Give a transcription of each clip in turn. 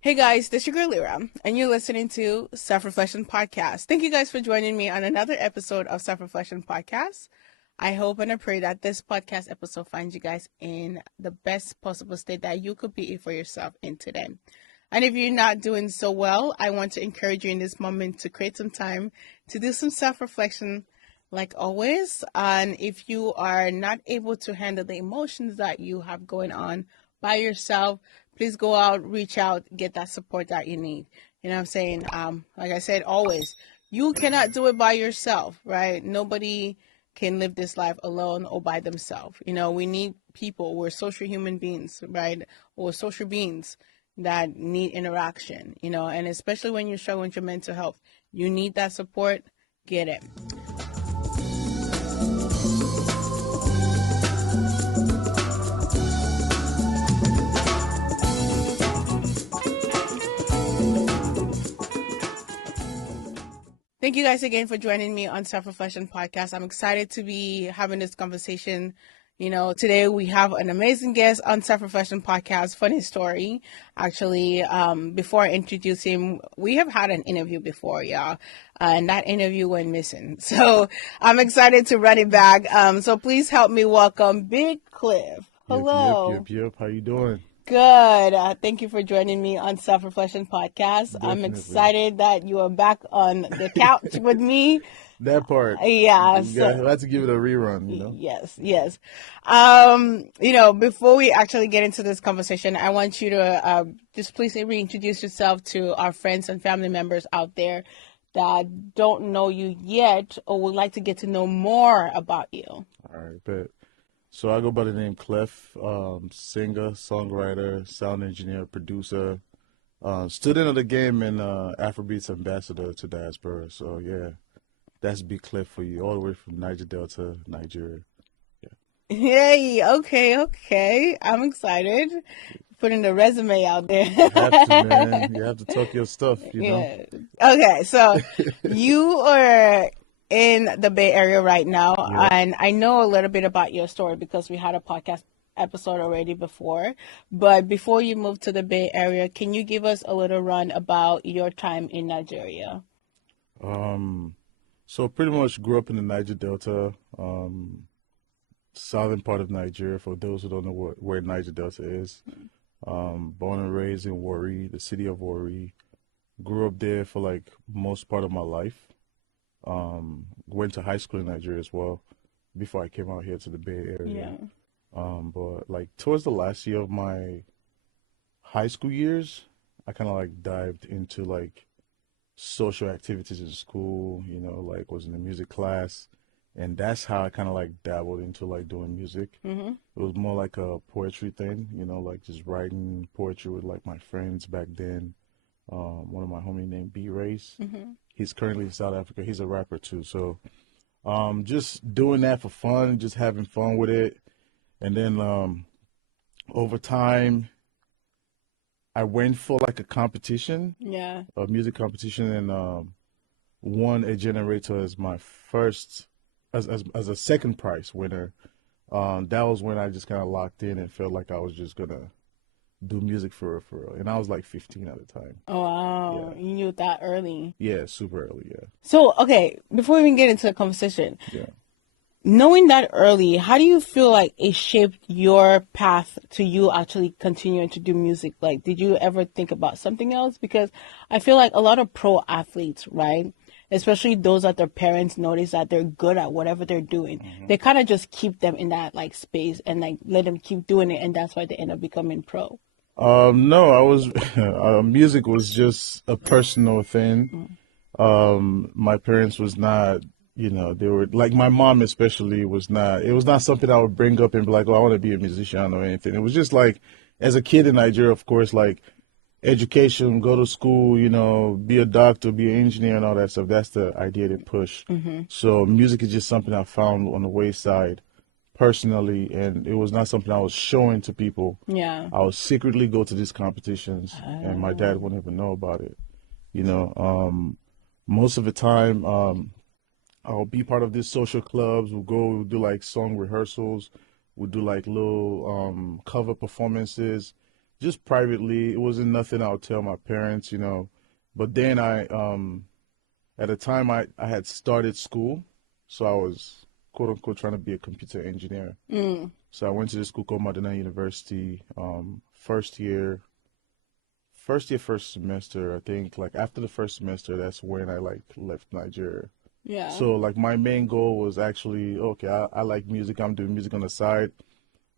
Hey guys, this is your girl Lira, and you're listening to Self-Reflection Podcast. Thank you guys for joining me on another episode of Self-Reflection Podcast. I hope and I pray that this podcast episode finds you guys in the best possible state that you could be for yourself in today. And if you're not doing so well, I want to encourage you in this moment to create some time to do some self-reflection like always. And if you are not able to handle the emotions that you have going on by yourself, please go out, reach out, get that support that you need. You know what I'm saying? Like I said, always, you cannot do it by yourself, right? Nobody can live this life alone or by themselves. You know, we need people. We're social human beings, right? Or social beings that need interaction, you know, and especially when you're struggling with your mental health, you need that support. Get it. Thank you guys again for joining me on Self-Reflection Podcast. I'm excited to be having this conversation. You know, today we have an amazing guest on Self-Reflection Podcast. Funny story, actually. Before I introduce him, we have had an interview before, y'all, and that interview went missing. So I'm excited to run it back. So please help me welcome Big Klef. Hello. Yep. How you doing? Good. Thank you for joining me on Self Reflection Podcast. I'm Definitely. excited that you are back on the couch with me. That part. Yeah. You have to give it a rerun, you know? Yes. Before we actually get into this conversation, I want you to just please reintroduce yourself to our friends and family members out there that don't know you yet or would like to get to know more about you. All right, bet. So I go by the name Klef, singer, songwriter, sound engineer, producer, student of the game, and Afrobeats ambassador to diaspora. So yeah, that's Big Klef for you, all the way from Niger Delta, Nigeria. Hey, okay. I'm excited. Putting the resume out there. You have to, man. You have to talk your stuff, you know? Yeah. Okay, so you are in the Bay Area right now, Yeah. and I know a little bit about your story because we had a podcast episode already before. But before you moved to the Bay Area, can you give us a little run about your time in Nigeria? So pretty much grew up in the Niger Delta, southern part of Nigeria, for those who don't know where Niger Delta is. Born and raised in Warri, the city of Warri. Grew up there for like most part of my life. Went to high school in Nigeria as well before I came out here to the Bay Area. Yeah. But like towards the last year of my high school years, I kind of like dived into like social activities in school, you know, like was in a music class. And that's how I kind of like dabbled into like doing music. Mm-hmm. It was more like a poetry thing, you know, like just writing poetry with like my friends back then. One of my homies named B Race. Mm-hmm. He's currently in South Africa. He's a rapper too. So just doing that for fun, just having fun with it. And then over time, I went for like a competition, Yeah. a music competition, and won a generator as my first, as a second prize winner. That was when I just kind of locked in and felt like I was just gonna do music for real. And I was like 15 at the time. Oh, wow. Yeah. You knew that early. Yeah, super early, yeah. So, okay, before we even get into the conversation, Yeah. knowing that early, how do you feel like it shaped your path to you actually continuing to do music? Like, did you ever think about something else? Because I feel like a lot of pro athletes, right? Especially those that their parents notice that they're good at whatever they're doing. They kind of just keep them in that like space and like let them keep doing it. And that's why they end up becoming pro. No, I was, music was just a personal thing. My parents was not, you know, they were like my mom especially was not, it was not something I would bring up and be like, oh, I want to be a musician or anything. It was just like, as a kid in Nigeria, of course, like education, go to school, you know, be a doctor, be an engineer and all that stuff. That's the idea they push. So music is just something I found on the wayside personally, and it was not something I was showing to people. Yeah. I would secretly go to these competitions, and my dad wouldn't even know about it. You know, most of the time, I'll be part of these social clubs. We'll do like song rehearsals. We'll do like little cover performances. just privately. It wasn't nothing I would tell my parents, you know. But then at the time I had started school, so I was quote unquote trying to be a computer engineer. Mm. So I went to this school called Modena University. First year, first semester, I think like after the first semester, that's when I like left Nigeria. Yeah. So like my main goal was actually okay. I like music. I'm doing music on the side,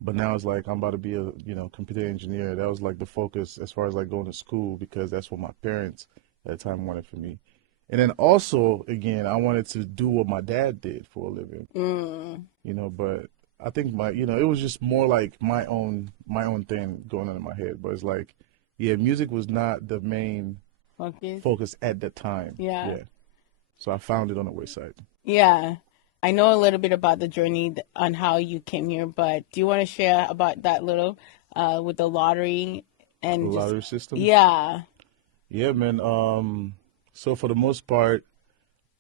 but now it's like I'm about to be a computer engineer. That was like the focus as far as like going to school because that's what my parents at the time wanted for me. And then also again, I wanted to do what my dad did for a living. Mm. But I think it was just more like my own thing going on in my head. But it's like, yeah, music was not the main Focus. focus at the time. Yeah. Yeah. So I found it on the wayside. Yeah. I know a little bit about the journey on how you came here, but do you want to share about that little with the lottery The and just lottery system. yeah. Yeah, man. So for the most part,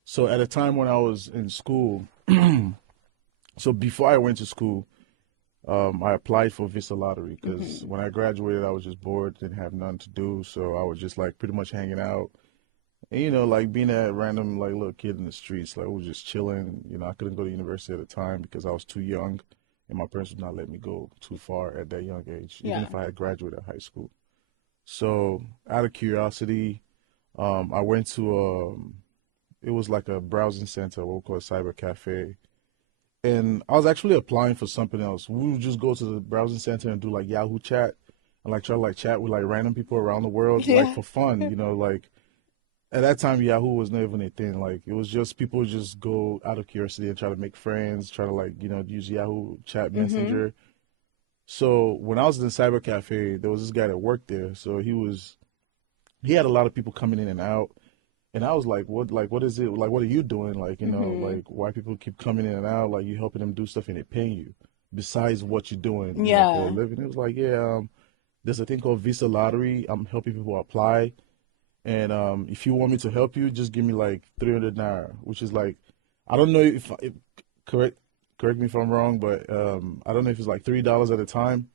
so at a time when I was in school, so before I went to school, I applied for Visa Lottery because Hmm. when I graduated, I was just bored, didn't have nothing to do, so I was just like pretty much hanging out, and like being a random like little kid in the streets, like we was just chilling. I couldn't go to university at the time because I was too young, and my parents would not let me go too far at that young age, even Yeah. if I had graduated high school. So out of curiosity, I went to it was like a browsing center, what we call a cyber cafe. And I was actually applying for something else. We would just go to the browsing center and do like Yahoo chat and like try to like chat with like random people around the world, like Yeah. for fun, like at that time Yahoo was not even a thing. Like it was just people would just go out of curiosity and try to make friends, try to like, use Yahoo chat Hmm. messenger. So when I was in the cyber cafe, there was this guy that worked there. So he had a lot of people coming in and out. And I was like, what is it? Like, what are you doing? Like, Hmm. like why people keep coming in and out? Like, you helping them do stuff and they're paying you besides what you're doing, for a Yeah. living. It was like, yeah, there's a thing called Visa Lottery. I'm helping people apply. And if you want me to help you, just give me like 300 naira, which is like, I don't know if correct, correct me if I'm wrong, but I don't know if it's like $3 at a time.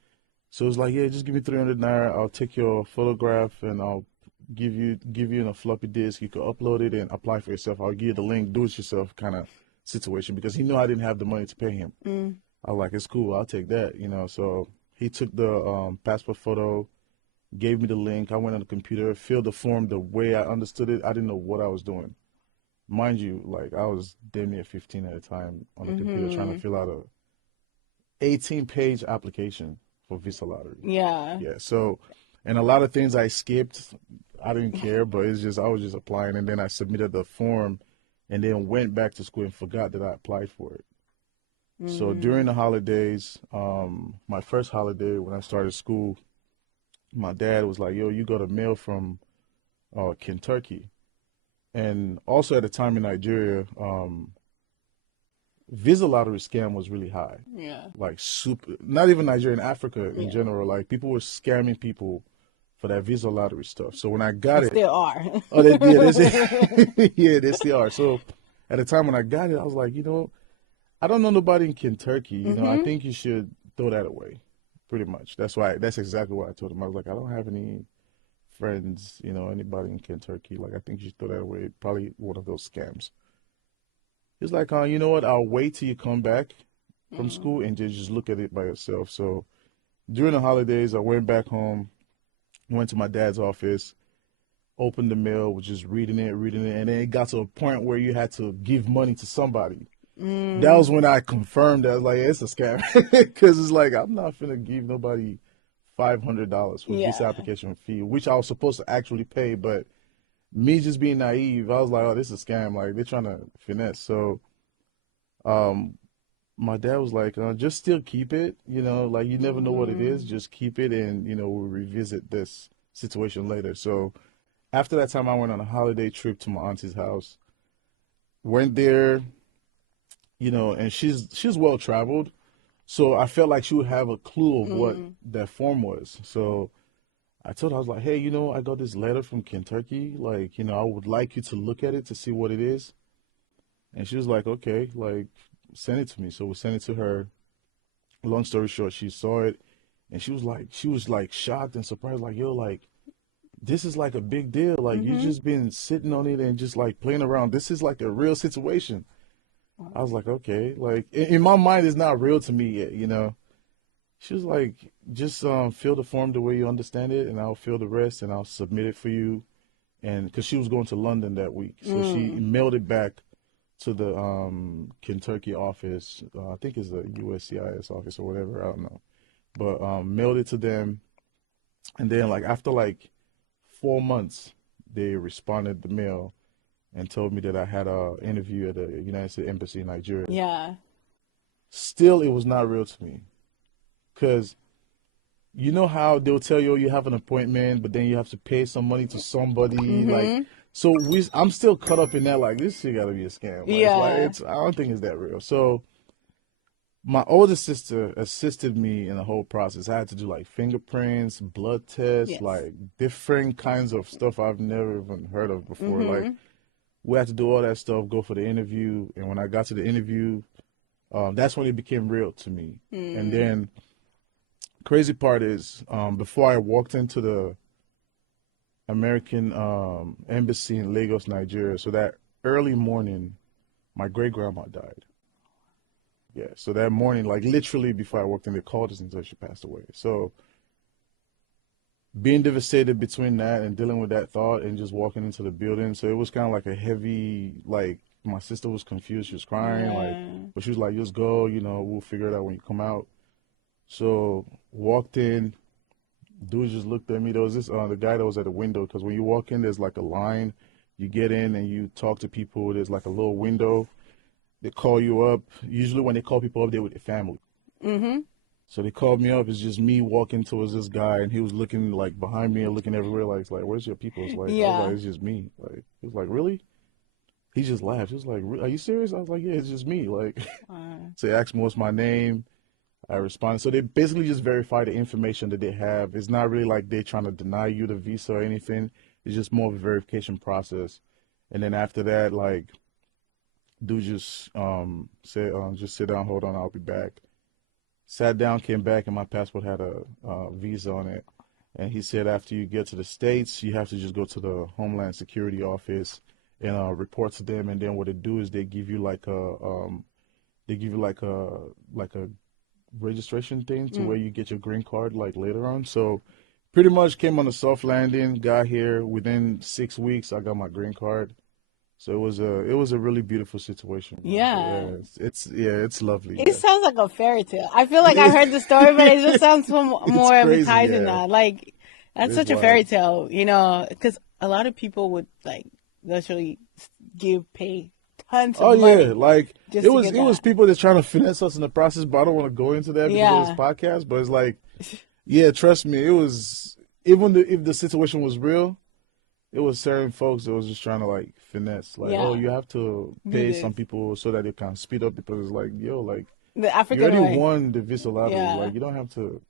So it's like, yeah, just give me 300 naira. I'll take your photograph and I'll give you in a floppy disk. You can upload it and apply for yourself. I'll give you the link, do it yourself kind of situation because he knew I didn't have the money to pay him. Mm. I was like, it's cool. I'll take that. So he took the passport photo, gave me the link. I went on the computer, filled the form the way I understood it. I didn't know what I was doing. Mind you, like I was damn near 15 at a time on the computer trying to Hmm. fill out a 18-page application for Visa Lottery. Yeah. Yeah, so and a lot of things I skipped. I didn't care, but it's just I was just applying, and then I submitted the form, and then went back to school and forgot that I applied for it. So Mm. during the holidays, my first holiday when I started school, my dad was like, "Yo, you got a mail from Kentucky," and also at the time in Nigeria, Visa lottery scam was really high, Yeah. like super. Not even Nigeria, in Africa in Yeah. general, like people were scamming people for that Visa lottery stuff. So when I got And it, still are. oh, yeah, that's it. Yeah, they still are. So at the time when I got it, I was like, I don't know nobody in Kentucky. I Hmm. think you should throw that away. Pretty much. That's exactly what I told him. I was like, I don't have any friends, anybody in Kentucky. Like, I think you should throw that away. Probably one of those scams. He's like, you know what? I'll wait till you come back from Mm. school and just look at it by yourself. So during the holidays, I went back home, went to my dad's office, opened the mail, was just reading it, and then it got to a point where you had to give money to somebody. That Mm. was when I confirmed that I was like, it's a scam, because it's like I'm not gonna give nobody $500 for visa Yeah. application fee, which I was supposed to actually pay, but me just being naive, I was like, oh, this is a scam, like they're trying to finesse. So, um, my dad was like, just still keep it, like you never know what it is, Hmm. just keep it, and we'll revisit this situation later. So after that time, I went on a holiday trip to my auntie's house. Went there, and she's well traveled, so I felt like she would have a clue of what Mm. that form was. So I told her, I was like, hey, I got this letter from Kentucky. Like, I would like you to look at it to see what it is. And she was like, okay, like send it to me. So we sent it to her. Long story short, she saw it, And she was like shocked and surprised, like, yo, like, this is like a big deal. Like, you just been sitting on it and just like playing around. This is like a real situation. I was like, okay, like in my mind, it's not real to me yet, you know. She was like, just fill the form the way you understand it, and I'll fill the rest, and I'll submit it for you. And because she was going to London that week, so she mailed it back to the Kentucky office. I think it's the USCIS office or whatever. I don't know, but mailed it to them, and then like after like 4 months, they responded the mail and told me that I had a interview at the United States Embassy in Nigeria. Yeah. Still, it was not real to me, because you know how they'll tell you, oh, you have an appointment, but then you have to pay some money to somebody. Like, so I'm still caught up in that. Like, this shit gotta be a scam. Like, Yeah. I don't think it's that real. So my older sister assisted me in the whole process. I had to do like fingerprints, blood tests, Yes. like different kinds of stuff I've never even heard of before. Like, we had to do all that stuff, go for the interview. And when I got to the interview, that's when it became real to me. And then crazy part is, before I walked into the American embassy in Lagos, Nigeria, so that early morning, my great grandma died. Yeah, so that morning, like literally before I walked in, they called us until she passed away. So being devastated between that and dealing with that thought and just walking into the building, so it was kind of like a heavy, like my sister was confused, she was crying, like, but she was like, just go, you know, we'll figure it out when you come out. So walked in, dude just looked at me. There was this the guy that was at the window, because when you walk in, there's like a line. You get in and you talk to people. There's like a little window. They call you up. Usually when they call people up, they're with their family. So they called me up. It's just me walking towards this guy, and he was looking like behind me and looking everywhere. Like, it's like, where's your people? It's like, I was like, it's just me. Like, he was like, really? He just laughed. He was like, are you serious? I was like, yeah, it's just me. Like, so he asked me what's my name. I responded. So they basically just verify the information that they have. It's not really like they're trying to deny you the visa or anything. It's just more of a verification process. And then after that, like, dude just said, just sit down, hold on, I'll be back. Sat down, came back, and my passport had a visa on it. And he said, after you get to the States, you have to just go to the Homeland Security office and report to them. And then what they do is they give you like a registration thing to where you get your green card like later on. So pretty much came on a soft landing, got here within 6 weeks. I got my green card. So it was a really beautiful situation. Yeah. It's lovely. It sounds like a fairy tale. I feel like I heard the story, but it just sounds more crazy, appetizing now. Like, that's such a fairy tale, you know, because a lot of people would like literally pay tons of money. Yeah, like it was people that's trying to finesse us in the process, but I don't want to go into that because of this podcast. But it's like, yeah, trust me, it was, even if the situation was real, it was certain folks that was just trying to like finesse, like, oh, you have to pay some people so that they can speed up, because it's like, yo, like, the African you already way. won the visa lottery. Like, you don't have to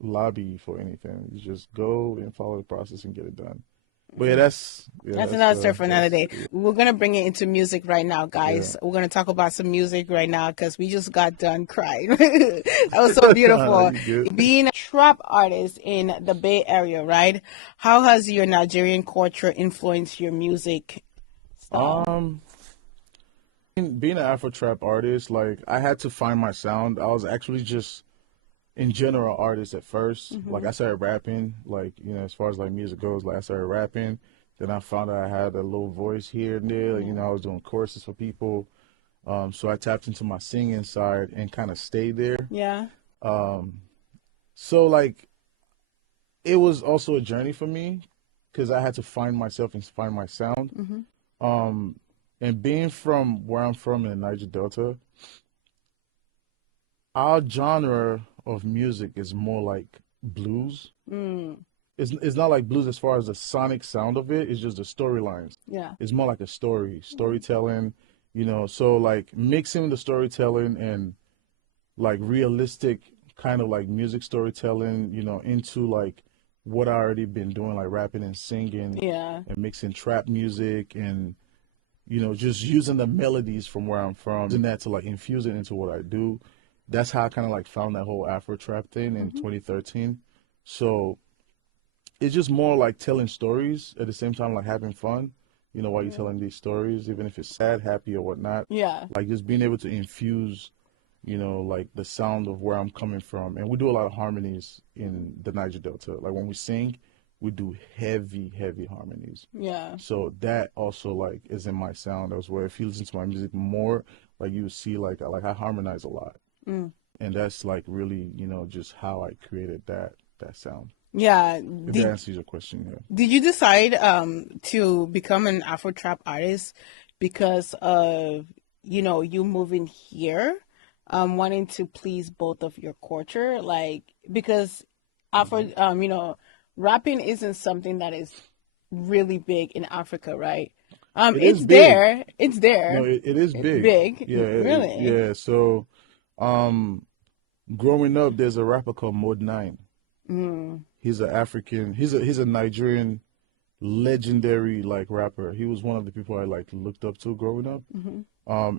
lobby for anything. You just go and follow the process and get it done. But yeah, that's another story for another day. We're going to bring it into music right now, guys. We're going to talk about some music right now because we just got done crying. That was so beautiful. Being a trap artist in the Bay Area, right? How has your Nigerian culture influenced your music style? Being an Afro-Trap artist, like, I had to find my sound. I was actually just in general artist at first. Like, I started rapping, like, you know, as far as like music goes, like, I started rapping. Then I found out I had a little voice here and there. Like, you know, I was doing courses for people. So I tapped into my singing side and kind of stayed there. Yeah. So like, it was also a journey for me because I had to find myself and find my sound. And being from where I'm from in the Niger Delta, our genre of music is more like blues. It's not like blues as far as the sonic sound of it. It's just the storylines. Yeah. It's more like a storytelling, you know. So like mixing the storytelling and like realistic kind of like music storytelling, you know, into like what I already been doing, like rapping and singing. Yeah. And mixing trap music and, you know, just using the melodies from where I'm from, and that to like infuse it into what I do. that's how I kind of like found that whole Afro-Trap thing in 2013. So it's just more like telling stories at the same time, like having fun, while you're telling these stories, even if it's sad, happy, or whatnot. Yeah. Like just being able to infuse, like the sound of where I'm coming from. And we do a lot of harmonies in the Niger Delta. Like when we sing, we do heavy, heavy harmonies. Yeah. So that also like is in my sound as well. If you listen to my music more, like you see like I harmonize a lot. Mm. And that's like really, just how I created that sound. Yeah. If that answers your question, yeah. Did you decide to become an Afro-Trap artist because of, you moving here, wanting to please both of your culture? Like, because Afro, rapping isn't something that is really big in Africa, right? It is It's big. there. It's there. No, it is It's big. big. Yeah, Really? yeah. So, growing up, there's a rapper called Mod 9. He's an African. He's a Nigerian legendary like rapper. He was one of the people I like looked up to growing up.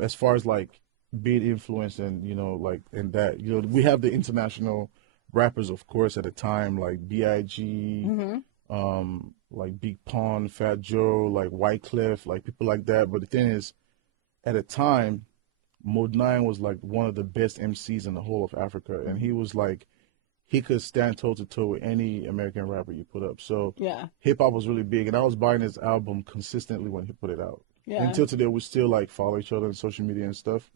As far as like being influenced and like and that we have the international rappers of course at the time like Big, like Big Pun, Fat Joe, like White Klef, like people like that. But the thing is, at the time, Mod 9 was like one of the best MCs in the whole of Africa, and he was like he could stand toe to toe with any American rapper you put up. So Yeah. hip hop was really big, and I was buying his album consistently when he put it out. Yeah. Until today, we still like follow each other on social media and stuff.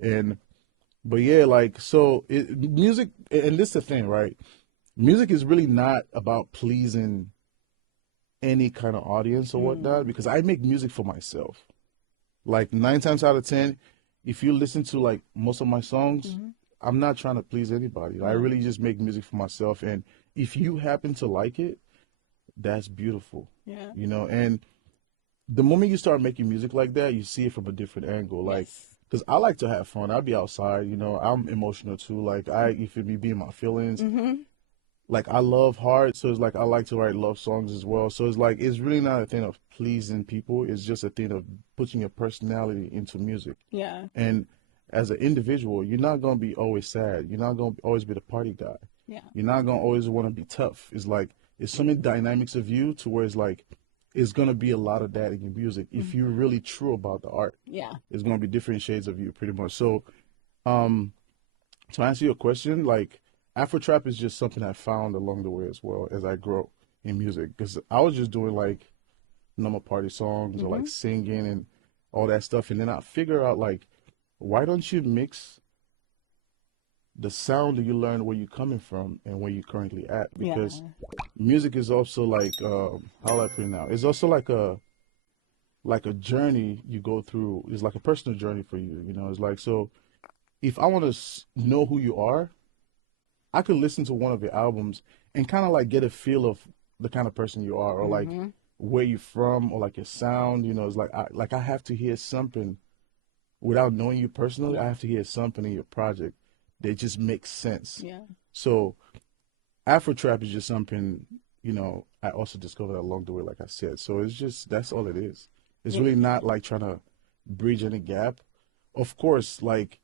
But yeah, like so, music, and this is the thing, right? Music is really not about pleasing any kind of audience or whatnot, because I make music for myself. Like 9 times out of 10, if you listen to like most of my songs, I'm not trying to please anybody. I really just make music for myself. And if you happen to like it, that's beautiful. Yeah. And the moment you start making music like that, you see it from a different angle. Like, because I like to have fun. I'll be outside, I'm emotional too. Like, you feel me, be in my feelings. Like, I love hard, so it's like I like to write love songs as well. So it's like, it's really not a thing of pleasing people. It's just a thing of putting your personality into music. Yeah. And as an individual, you're not going to be always sad. You're not going to always be the party guy. Yeah. You're not going to always want to be tough. It's like, it's so many dynamics of you to where it's like, it's going to be a lot of that in your music. If you're really true about the art, Yeah. it's going to be different shades of you pretty much. So, to answer your question, like, Afro-Trap is just something I found along the way as well as I grow in music. Because I was just doing like normal party songs or like singing and all that stuff. And then I figure out like, why don't you mix the sound that you learn where you're coming from and where you're currently at? Because music is also like, how do I put it now? It's also like a journey you go through. It's like a personal journey for you. It's like, so if I want to know who you are, I could listen to one of your albums and kind of like get a feel of the kind of person you are, or like where you're from, or like your sound. It's like I have to hear something without knowing you personally. I have to hear something in your project that just makes sense. Yeah. So Afro-Trap is just something I also discovered along the way, like I said. So it's just, that's all it is. It's really not like trying to bridge any gap. Of course, like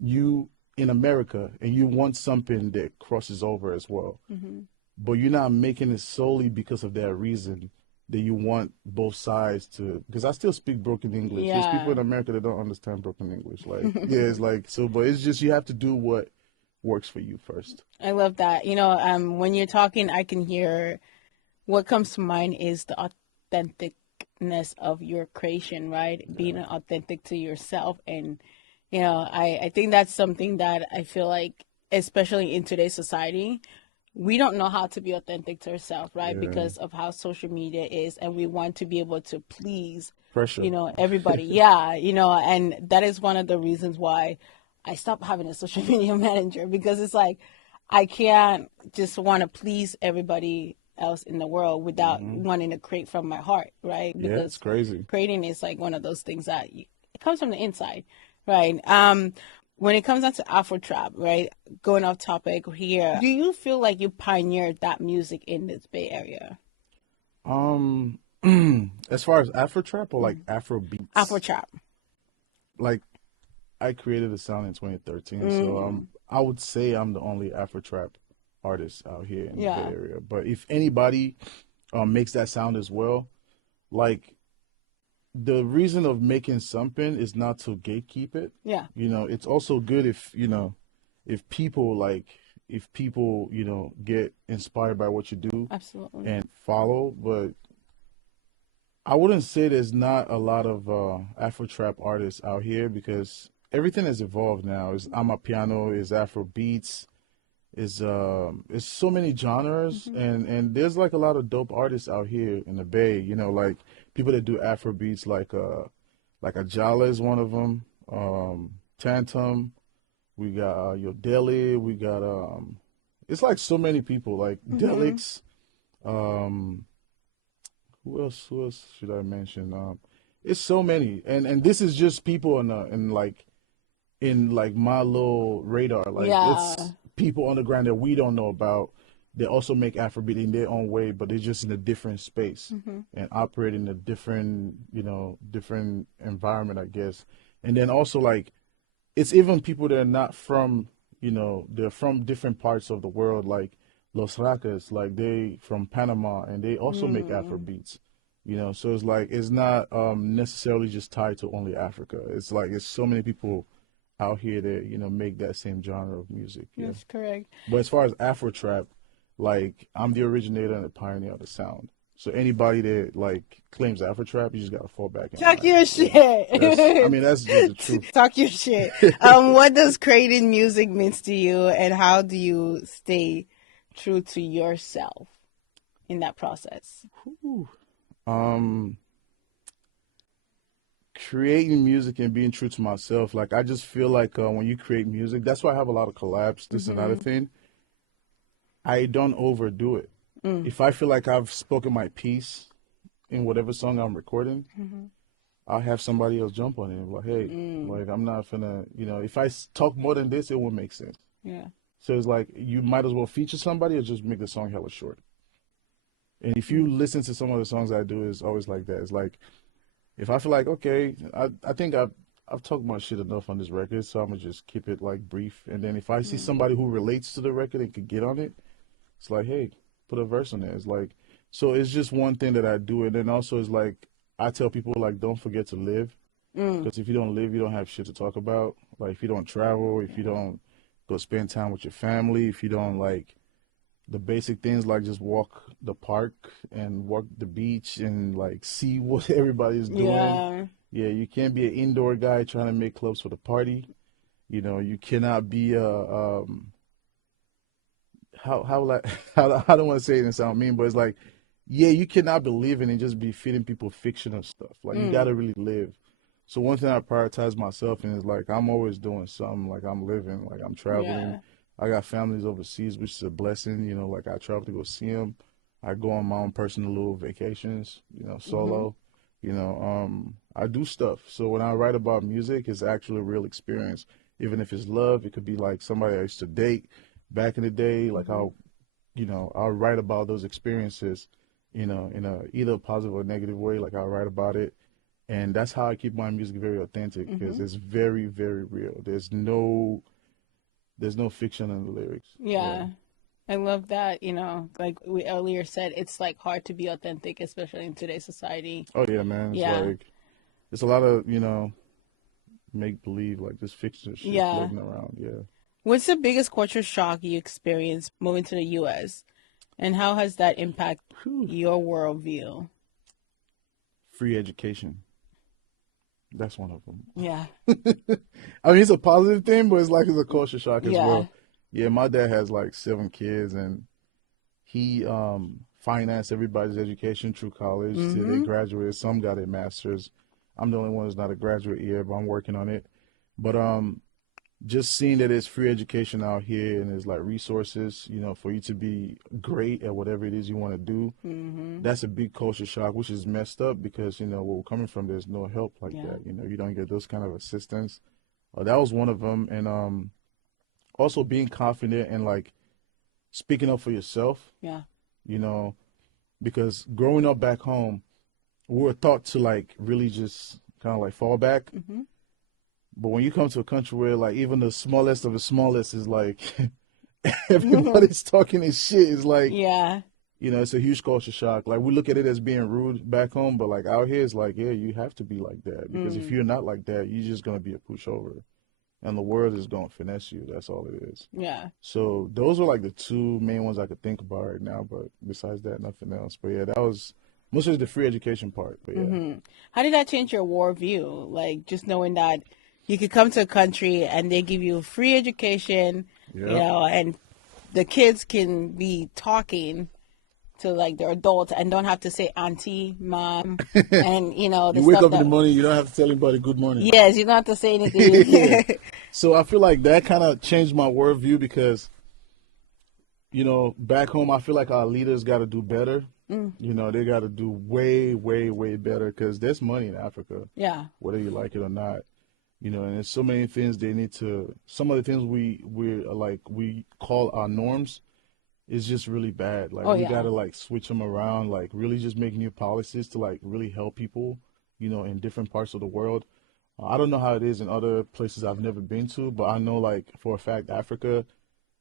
you in America and you want something that crosses over as well. But you're not making it solely because of that reason that you want both sides to, because I still speak broken English. Yeah. There's people in America that don't understand broken English. Like, yeah, it's like, so, but it's just, you have to do what works for you first. I love that. When you're talking, I can hear what comes to mind is the authenticness of your creation, right? Being authentic to yourself. And, I think that's something that I feel like, especially in today's society, we don't know how to be authentic to ourselves, right? Yeah. Because of how social media is, and we want to be able to please, Pressure. everybody. Yeah, and that is one of the reasons why I stopped having a social media manager, because it's like, I can't just want to please everybody else in the world without wanting to create from my heart, right? Because yeah, it's crazy. Creating is like one of those things that it comes from the inside, right? When it comes down to Afro-Trap, right, going off topic here, do you feel like you pioneered that music in this Bay Area? As far as Afro-Trap or like Afro beats? Afro-Trap. Like, I created a sound in 2013, so I would say I'm the only Afro-Trap artist out here in the Bay Yeah. Area. But if anybody makes that sound as well, like the reason of making something is not to gatekeep it. Yeah. It's also good if, if people get inspired by what you do Absolutely. and follow. But I wouldn't say there's not a lot of Afro trap artists out here because everything has evolved now. It's Amapiano, is Afro beats, is it's so many genres, and there's like a lot of dope artists out here in the Bay. Like people that do Afro beats, like Ajala is one of them. Tantum, we got Yodeli, we got it's like so many people like Delix. Um, who else should I mention? It's so many, and this is just people in my little radar. Like Yeah. it's people on the ground that we don't know about. They also make Afrobeat in their own way, but they're just in a different space and operate in a different, different environment, I guess. And then also like it's even people that are not from, they're from different parts of the world, like Los Racas, like they from Panama, and they also make Afro beats. So it's like it's not necessarily just tied to only Africa. It's like it's so many people out here that make that same genre of music. Yeah. That's correct. But as far as Afro trap, like I'm the originator and the pioneer of the sound. So anybody that like claims Afro trap, you just gotta fall back in Talk line. your shit. That's just the truth. Talk your shit. What does creating music means to you, and how do you stay true to yourself in that process? Whew. Creating music and being true to myself. Like I just feel like when you create music, that's why I have a lot of collabs. This is another thing. I don't overdo it. If I feel like I've spoken my piece in whatever song I'm recording, I'll have somebody else jump on it and be like, hey, like I'm not finna, if I talk more than this, it won't make sense. Yeah. So it's like you might as well feature somebody or just make the song hella short. And if you listen to some of the songs I do, it's always like that. It's like if I feel like, okay, I think I've talked my shit enough on this record, so I'm gonna just keep it like brief. And then if I see somebody who relates to the record and could get on it, it's like, hey, put a verse on there. It's like, so it's just one thing that I do. And then also it's like, I tell people like, don't forget to live. Because if you don't live, you don't have shit to talk about. Like if you don't travel, if you don't go spend time with your family, if you don't like the basic things like just walk the park and walk the beach and like see what everybody's doing. Yeah, you can't be an indoor guy trying to make clubs for the party. You cannot be a how like I don't want to say it and sound mean, but it's like, yeah, you cannot be living and just be feeding people fictional stuff. Like you gotta really live. So one thing I prioritize myself in is like I'm always doing something. Like I'm living, like I'm traveling. Yeah. I got families overseas, which is a blessing. Like I travel to go see them. I go on my own personal little vacations, solo. I do stuff. So when I write about music, it's actually a real experience. Even if it's love, it could be like somebody I used to date back in the day. Like I'll write about those experiences, in a either positive or negative way. Like I'll write about it. And that's how I keep my music very authentic because it's very, very real. There's no fiction in the lyrics. Yeah. I love that, like we earlier said, it's like hard to be authentic, especially in today's society. Oh yeah, man. It's like it's a lot of, make believe, like this fiction shit floating around. Yeah. What's the biggest culture shock you experienced moving to the US? And how has that impacted your worldview? Free education. That's one of them. Yeah. I mean, it's a positive thing, but it's like it's a culture shock as Yeah. well. Yeah, my dad has like 7 kids, and he financed everybody's education through college till they graduated. Some got their masters. I'm the only one who's not a graduate yet, but I'm working on it. But just seeing that it's free education out here and there's like resources, for you to be great at whatever it is you want to do, that's a big culture shock, which is messed up because, where we're coming from, there's no help like that. You don't get those kind of assistance. That was one of them. And also being confident and like speaking up for yourself. Yeah. Because growing up back home, we were taught to like really just kind of like fall back. But when you come to a country where like even the smallest of the smallest is like everybody's talking this shit, it's like, Yeah. you know, it's a huge culture shock. Like we look at it as being rude back home, but like out here, it's like, yeah, you have to be like that because if you're not like that, you're just gonna be a pushover, and the world is gonna finesse you. That's all it is. Yeah. So those are like the two main ones I could think about right now. But besides that, nothing else. But yeah, that was mostly the free education part. But yeah, How did that change your war view? Like just knowing that you could come to a country and they give you free education, yeah. and the kids can be talking to like their adults and don't have to say auntie, mom, and the You wake stuff up in the that. morning, you don't have to tell anybody good morning. Yes, you don't have to say Yeah. anything. So I feel like that kind of changed my worldview because, you know, back home, I feel like our leaders got to do better. You know, they got to do way, way, way better because there's money in Africa, Yeah. whether you like it or not. You know, and there's so many things they need to. Some of the things we call our norms is just really bad. Like Oh we yeah. gotta like switch them around. Like really just make new policies to like really help people. You know, in different parts of the world. I don't know how it is in other places I've never been to, but I know like for a fact Africa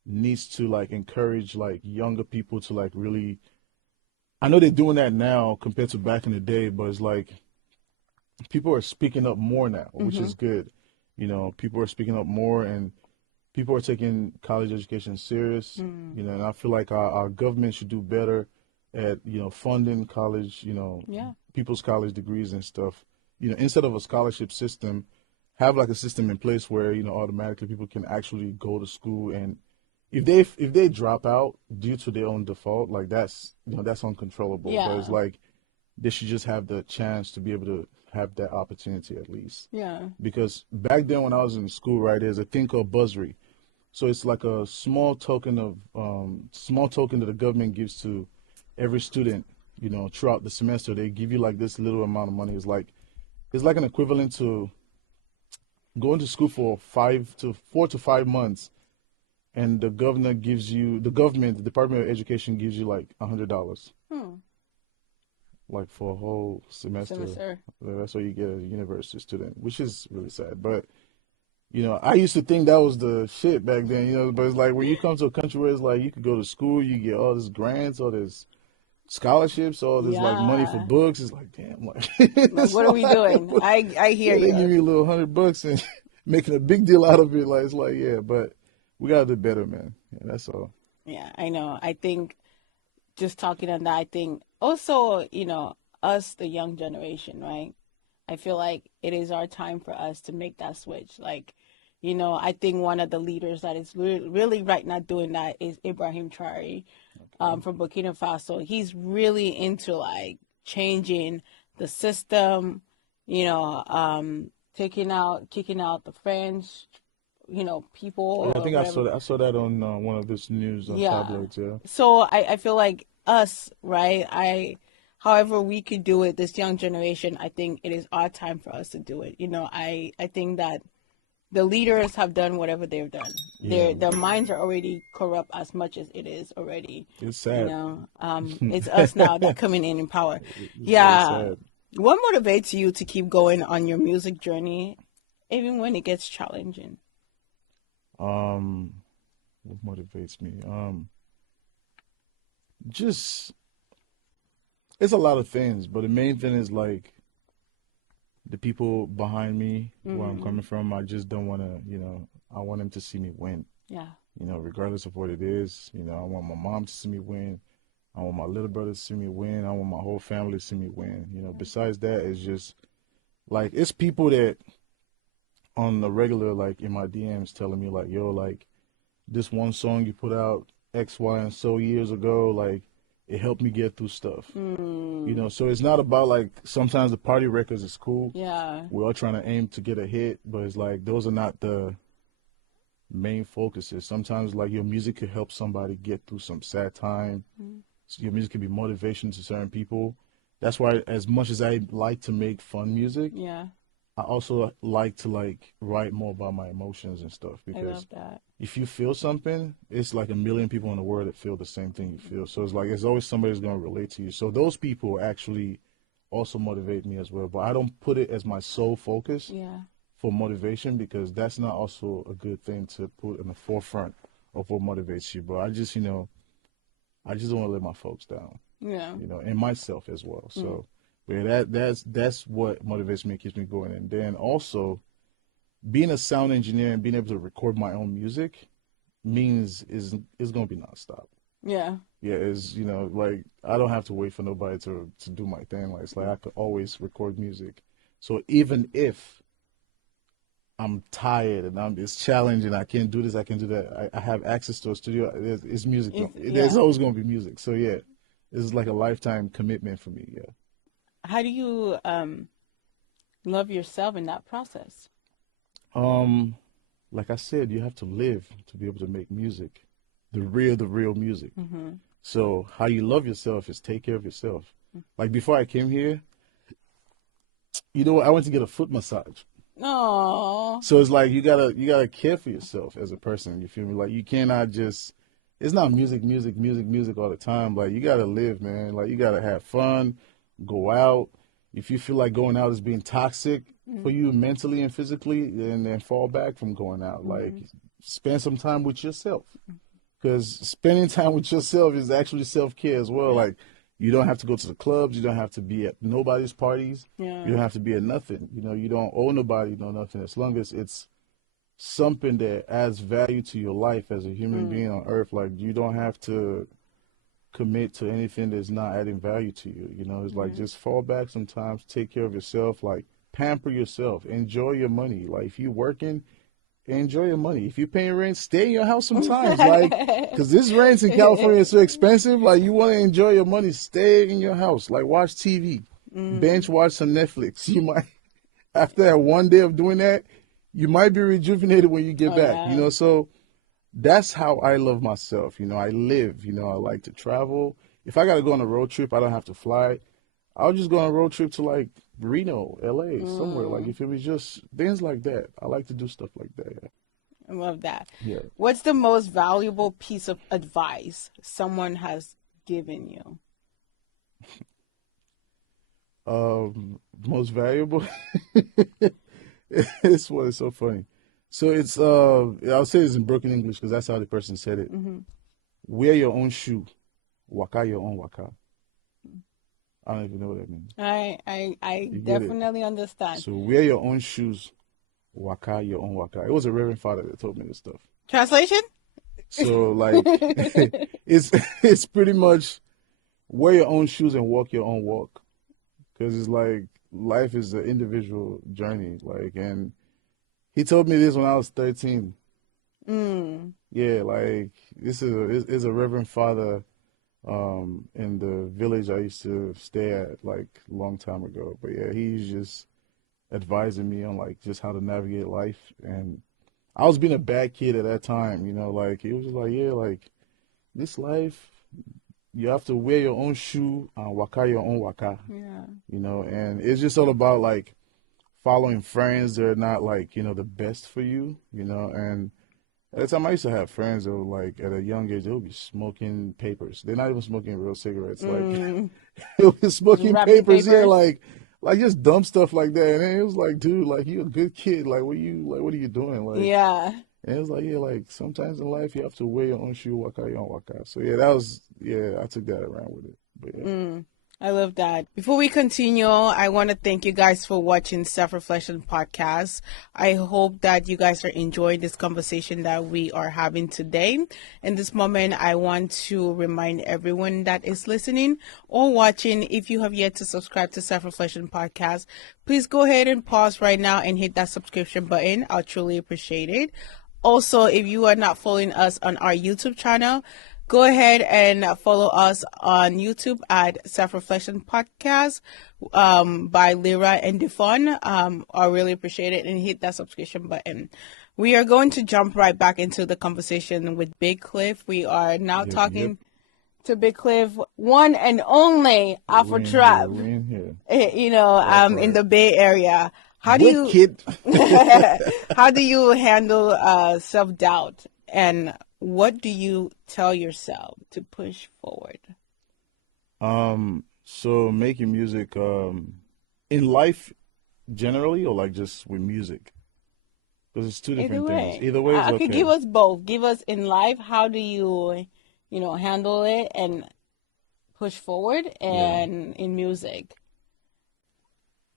needs to like encourage like younger people to like really. I know they're doing that now compared to back in the day, but it's like people are speaking up more now, which is good. You know, people are speaking up more and people are taking college education serious. You know, and I feel like our government should do better at, you know, funding college, you know, Yeah. people's college degrees and stuff. You know, instead of a scholarship system, have like a system in place where, you know, automatically people can actually go to school and if they drop out due to their own default, like that's that's uncontrollable. But it's Yeah. like they should just have the chance to be able to have that opportunity at least. Yeah. Because back then when I was in school, right, there's a thing called bursary. So it's like a small token that the government gives to every student, you know, throughout the semester. They give you like this little amount of money. It's like an equivalent to going to school for 4 to 5 months, and the government, the Department of Education gives you like $100, like for a whole semester. Semester. That's what you get as a university student, which is really sad. But you know, I used to think that was the shit back then, you know, but it's like when you come to a country where it's like you could go to school, you get all this grants, all this scholarships, all this like money for Yeah. books. It's like, damn, like, Like, it's what are we like, doing? I hear yeah, they give you. me a little $100 and making a big deal out of it. Like, it's like, yeah, but we gotta do better, man. Yeah, that's all. Yeah, I know. I think just talking on that, I think also, us, the young generation, right? I feel like it is our time for us to make that switch. Like, I think one of the leaders that is really right now doing that is Ibrahim Traore, from Burkina Faso. He's really into like changing the system, kicking out the French, people Yeah, I or think I whatever. saw that. I saw that on one of this news Yeah. tabloids. Yeah. So I feel like us, right? However we could do it, this young generation, I think it is our time for us to do it. I think that the leaders have done whatever they've done. Yeah. Their minds are already corrupt as much as it is already. It's sad. It's us now that coming in power. It's very Yeah. sad. What motivates you to keep going on your music journey, even when it gets challenging? Um, what motivates me? Just it's a lot of things, but the main thing is like the people behind me, where I'm coming from. I just don't want to, I want them to see me win. Yeah. Regardless of what it is. I want my mom to see me win. I want my little brother to see me win. I want my whole family to see me win. Besides that, it's just like it's people that on the regular, like in my DMs, telling me like, yo, like this one song you put out X, Y, and so years ago, like it helped me get through stuff. So it's not about like sometimes the party records is cool. Yeah. We're all trying to aim to get a hit, but it's like those are not the main focuses. Sometimes like your music could help somebody get through some sad time. So your music can be motivation to certain people. That's why as much as I like to make fun music, Yeah. I also like to like write more about my emotions and stuff I because love that. if you feel something, it's like a million people in the world that feel the same thing you feel. So it's like there's always somebody who's going to relate to you. So those people actually also motivate me as well. But I don't put it as my sole focus. Yeah. for motivation, because that's not also a good thing to put in the forefront of what motivates you. But I just, I just don't want to let my folks down, Yeah. And myself as well. So, yeah, that's what motivates me, keeps me going. And then also being a sound engineer and being able to record my own music means is going to be nonstop. Yeah. Yeah, like I don't have to wait for nobody to do my thing. Like, it's like I could always record music. So even if I'm tired and it's challenging, I can't do this, I can do that, I have access to a studio. It's music. There's always going to be music. So yeah, this is like a lifetime commitment for me. Yeah. How do you love yourself in that process? Like I said, you have to live to be able to make music, the real music. Mm-hmm. So how you love yourself is take care of yourself. Like before I came here, I went to get a foot massage. Oh. So it's like you gotta care for yourself as a person. You feel me? Like you cannot just. It's not music all the time. Like you gotta live, man. Like you gotta have fun, go out. If you feel like going out is being toxic for you mentally and physically, then fall back from going out. Like spend some time with yourself, because spending time with yourself is actually self-care as well. Like you don't have to go to the clubs, you don't have to be at nobody's parties, you don't have to be at nothing. You don't owe nobody nothing, as long as it's something that adds value to your life as a human being on earth. Like you don't have to commit to anything that's not adding value to you. It's like just fall back sometimes, take care of yourself, like pamper yourself, enjoy your money. Like if you're working, enjoy your money. If you're paying rent, stay in your house sometimes. Like, because this rent in California is so expensive. Like, you want to enjoy your money, stay in your house. Like, watch TV, binge watch some Netflix. You might, after that one day of doing that, you might be rejuvenated when you get back. Yeah. So that's how I love myself. I live. I like to travel. If I got to go on a road trip, I don't have to fly. I'll just go on a road trip to like Reno, LA, somewhere. Like if it was just things like that. I like to do stuff like that. Yeah. I love that. Yeah. What's the most valuable piece of advice someone has given you? Most valuable. This one is so funny. So it's I'll say it's in broken English because that's how the person said it. Wear your own shoe, waka your own waka. I don't even know what that means. I definitely understand. So wear your own shoes, waka your own waka. It was a Reverend Father that told me this stuff. Translation? So like it's pretty much wear your own shoes and walk your own walk, because it's like life is an individual journey. Like, and he told me this when I was 13. Yeah, like this is a Reverend Father in the village I used to stay at like a long time ago. But yeah, he's just advising me on like just how to navigate life. And I was being a bad kid at that time, like it was just like, yeah, like this life, you have to wear your own shoe and waka your own waka. Yeah. And it's just all about like following friends that are not like, the best for you, and at the time I used to have friends that were like at a young age, they would be smoking papers. They're not even smoking real cigarettes. Like they were smoking papers, yeah, like just dumb stuff like that. And it was like, dude, like you're a good kid. Like what are you doing? Like, yeah. And it was like, yeah, like sometimes in life you have to wear your own shoe, waka your own waka. So yeah, I took that around with it. But yeah. I love that. Before we continue, I want to thank you guys for watching Self-Reflection Podcast. I hope that you guys are enjoying this conversation that we are having today. In this moment, I want to remind everyone that is listening or watching, if you have yet to subscribe to Self-Reflection Podcast, please go ahead and pause right now and hit that subscription button. I'll truly appreciate it. Also, if you are not following us on our YouTube channel, go ahead and follow us on YouTube at Self-Reflection Podcast by Lira Ndifon. I really appreciate it, and hit that subscription button. We are going to jump right back into the conversation with Big Klef. We are now talking to Big Klef, one and only Afro-Trap. In the Bay Area. How do you handle self-doubt, and what do you tell yourself to push forward? So making music in life generally, or like just with music? Because it's two Either different things. way. Either way is Okay, give okay. us both. Give us in life, how do you, handle it and push forward, Yeah. and in music.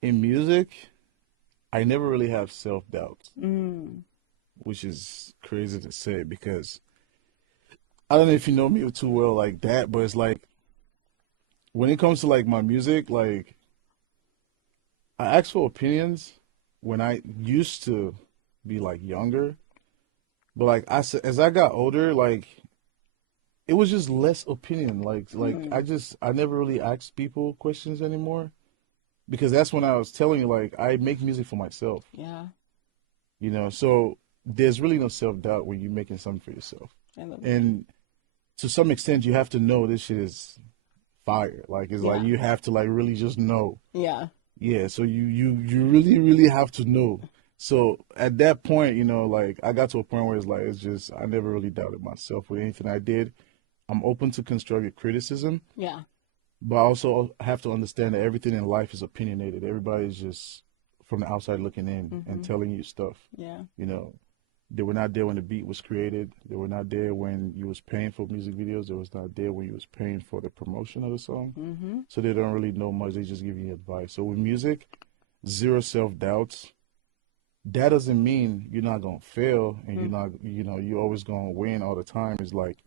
In music, I never really have self-doubt, Mm. which is crazy to say because I don't know if you know me too well like that, but it's like when it comes to like my music, like I ask for opinions when I used to be like younger, but like as I got older, like it was just less opinion. Like Mm. I never really asked people questions anymore because that's when I was telling you like I make music for myself, Yeah. So there's really no self-doubt when you're making something for yourself. I love that. And to some extent you have to know this shit is fire. Like it's like Yeah. you have to like really just know. Yeah. Yeah, so you really really have to know. So at that point, like I got to a point where it's like it's just I never really doubted myself with anything I did. I'm open to constructive criticism, Yeah. but I also have to understand that everything in life is opinionated. Everybody's just from the outside looking in and Mm-hmm. telling you stuff. Yeah. You know, they were not there when the beat was created. They were not there when you was paying for music videos. They was not there when you was paying for the promotion of the song. Mm-hmm. So they don't really know much. They just give you advice. So with music, zero self-doubts. That doesn't mean you're not gonna fail and you're not, you're always gonna win all the time. It's like,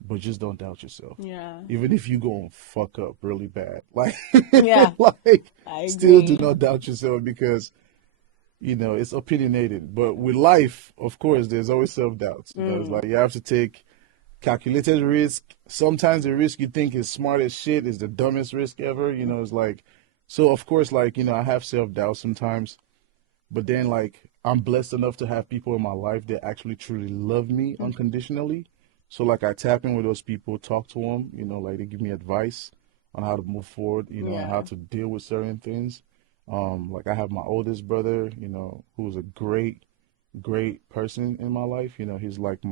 but just don't doubt yourself. Yeah. Even if you go and fuck up really bad, like, Yeah. like, I still do agree. not doubt yourself because it's opinionated. But with life, of course, there's always self-doubts. It's like you have to take calculated risk. Sometimes the risk you think is smart as shit is the dumbest risk ever. It's like, so of course, like, I have self-doubt sometimes, but then like I'm blessed enough to have people in my life that actually truly love me unconditionally. So like I tap in with those people, talk to them, like they give me advice on how to move forward, and how Yeah. to deal with certain things. Like I have my oldest brother, who's a great, great person in my life. He's like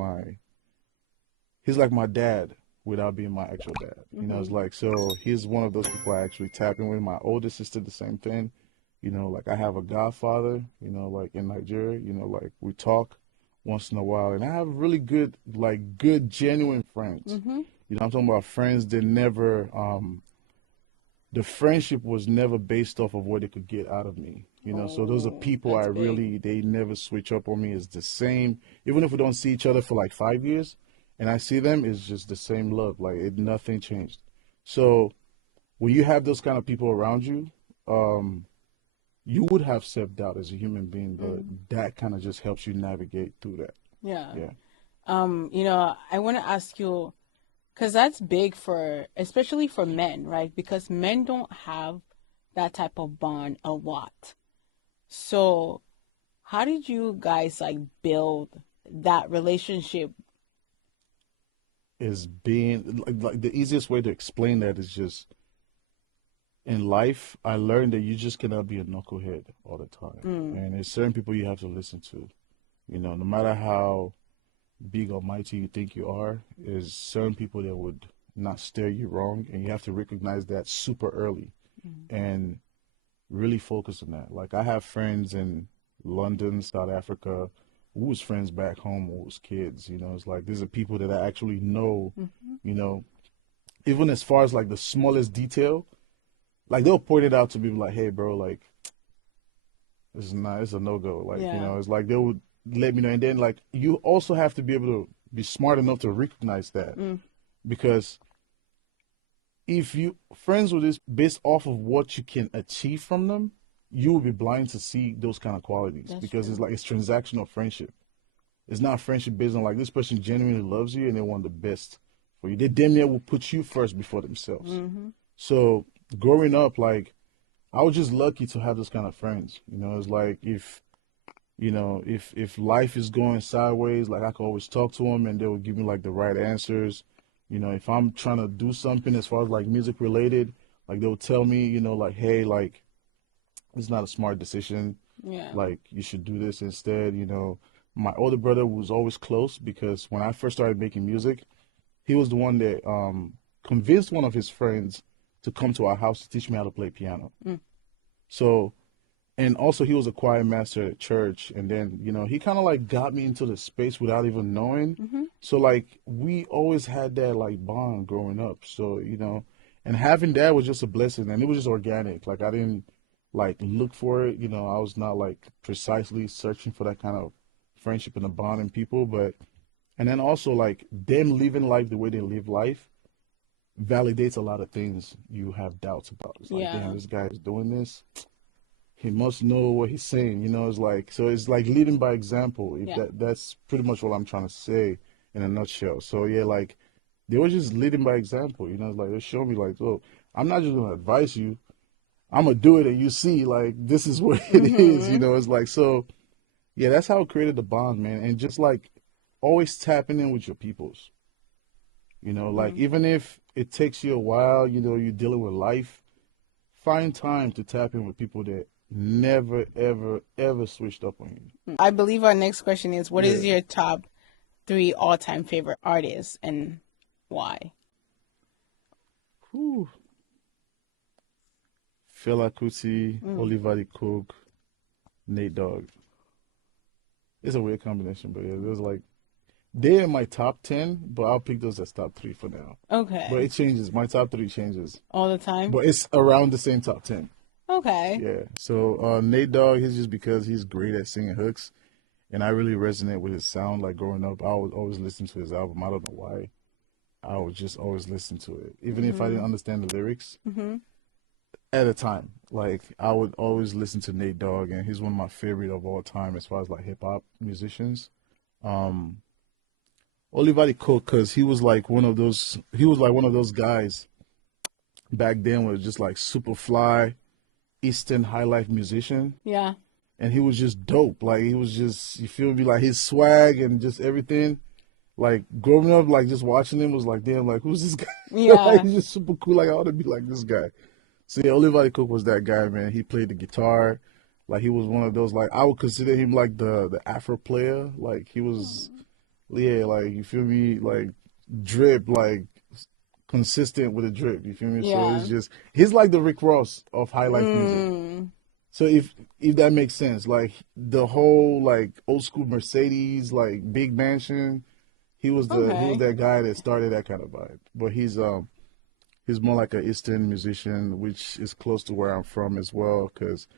my dad without being my actual dad. It's like, so he's one of those people I actually tap in with. My oldest sister, the same thing. Like I have a godfather, like in Nigeria, like we talk once in a while. And I have really good, like good, genuine friends. Mm-hmm. I'm talking about friends that never, the friendship was never based off of what they could get out of me. So those are Oh, people I that's big. really, they never switch up on me. It's the same, even if we don't see each other for like 5 years and I see them, it's just the same love. Like nothing changed. So when you have those kind of people around you, you would have self-doubt as a human being, but that kind of just helps you navigate through that. Yeah. Yeah. I want to ask you, because that's big especially for men, right? Because men don't have that type of bond a lot. So, how did you guys like build that relationship? Is being like the easiest way to explain that is just in life, I learned that you just cannot be a knucklehead all the time. And there's certain people you have to listen to. No matter how big or mighty you think you are, there's certain people that would not steer you wrong, and you have to recognize that super early and really focus on that. Like I have friends in London, South Africa, who was friends back home when we was kids. It's like these are people that I actually know, you know, even as far as like the smallest detail, like they'll point it out to me like, hey bro, like this is not, it's a no-go. Like, Yeah. it's like they would let me know. And then like you also have to be able to be smart enough to recognize that. Because if you friends with this based off of what you can achieve from them, you will be blind to see those kind of qualities. That's because true. it's like it's transactional friendship. It's not friendship based on like this person genuinely loves you and they want the best for you. They damn near will put you first before themselves. So growing up, like I was just lucky to have those kind of friends. It's like if life is going sideways, like I could always talk to them and they would give me like the right answers. If I'm trying to do something as far as like music related, like they'll tell me, like, hey, like it's not a smart decision. Yeah. Like you should do this instead. My older brother was always close because when I first started making music, he was the one that convinced one of his friends to come to our house to teach me how to play piano. So And also he was a choir master at church, and then he kind of like got me into the space without even knowing. So like we always had that like bond growing up. So and having that was just a blessing, and it was just organic. Like I didn't like look for it. I was not like precisely searching for that kind of friendship and a bond in people. But and then also like them living life the way they live life validates a lot of things you have doubts about. It's like, damn, this guy is doing this. He must know what he's saying. It's like, so it's like leading by example. If that's pretty much what I'm trying to say in a nutshell. So yeah, like they were just leading by example. Like they show me like, oh, I'm not just gonna advise you. I'm gonna do it, and you see, like this is what it is. It's like, so yeah, that's how it created the bond, man. And just like always tapping in with your peoples. Like even if it takes you a while, you're dealing with life, find time to tap in with people that never, ever, ever switched up on you. I believe our next question is, what is your top 3 all-time favorite artists and why? Whew. Fela Kuti, Oliver the Cook, Nate Dogg. It's a weird combination, but yeah, there's like they're in my top 10, but I'll pick those as top 3 for now. Okay. But it changes. My top 3 changes all the time. But it's around the same top 10. Okay. Yeah. So Nate Dogg, he's just because he's great at singing hooks, and I really resonate with his sound. Like growing up, I would always listen to his album. I don't know why. I would just always listen to it, even if I didn't understand the lyrics. At a time, like I would always listen to Nate Dogg, and he's one of my favorite of all time as far as like hip hop musicians. Oliver Cook, because he was like one of those guys back then, was just like super fly Eastern high life musician. Yeah. And he was just dope. Like he was just, you feel me, like his swag and just everything. Like growing up, like just watching him was like, damn, like who's this guy? Yeah. Like, he's just super cool. Like I ought to be like this guy. So yeah, Oliver Cook was that guy, man. He played the guitar. Like he was one of those, like I would consider him like the Afro player. Like he was, yeah, like you feel me, like drip, like consistent with a drip. You feel me? Yeah. So it's just, he's like the Rick Ross of high life music. So if that makes sense, like the whole like old school Mercedes, like big mansion, he was that guy that started that kind of vibe. But he's more like an Eastern musician, which is close to where I'm from as well, because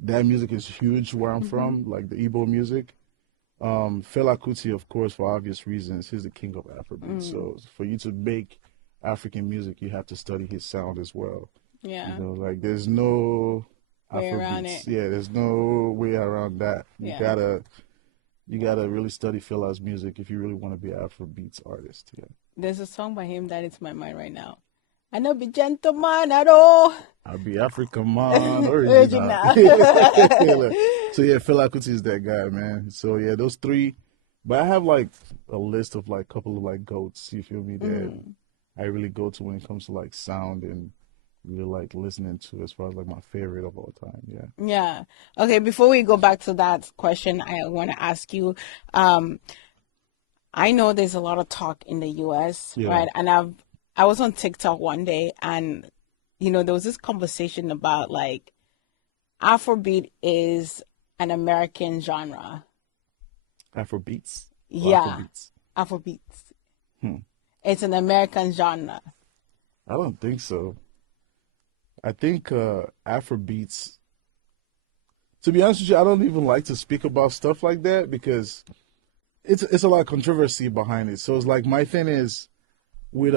that music is huge where I'm from, like the Igbo music. Fela Kuti, of course, for obvious reasons, he's the king of Afrobeat. So for you to make African music, you have to study his sound as well. Yeah. Like there's no way around it. Yeah, there's no way around that. You gotta really study Fela's music if you really want to be an Afrobeats artist. Yeah. There's a song by him that is in my mind right now. I know be gentleman at all. I'll be African man. Original. So yeah, Fela Kuti is that guy, man. So yeah, those 3. But I have like a list of like a couple of like goats, you feel me, that I really go to when it comes to like sound and really like listening to as far as like my favorite of all time. Yeah. Yeah. Okay, before we go back to that question, I want to ask you, I know there's a lot of talk in the US, right? And I was on TikTok one day, and there was this conversation about like Afrobeat is an American genre. Afrobeats? Yeah. Afrobeats. It's an American genre. I don't think so. I think Afrobeats, to be honest with you, I don't even like to speak about stuff like that because it's a lot of controversy behind it. So it's like my thing is with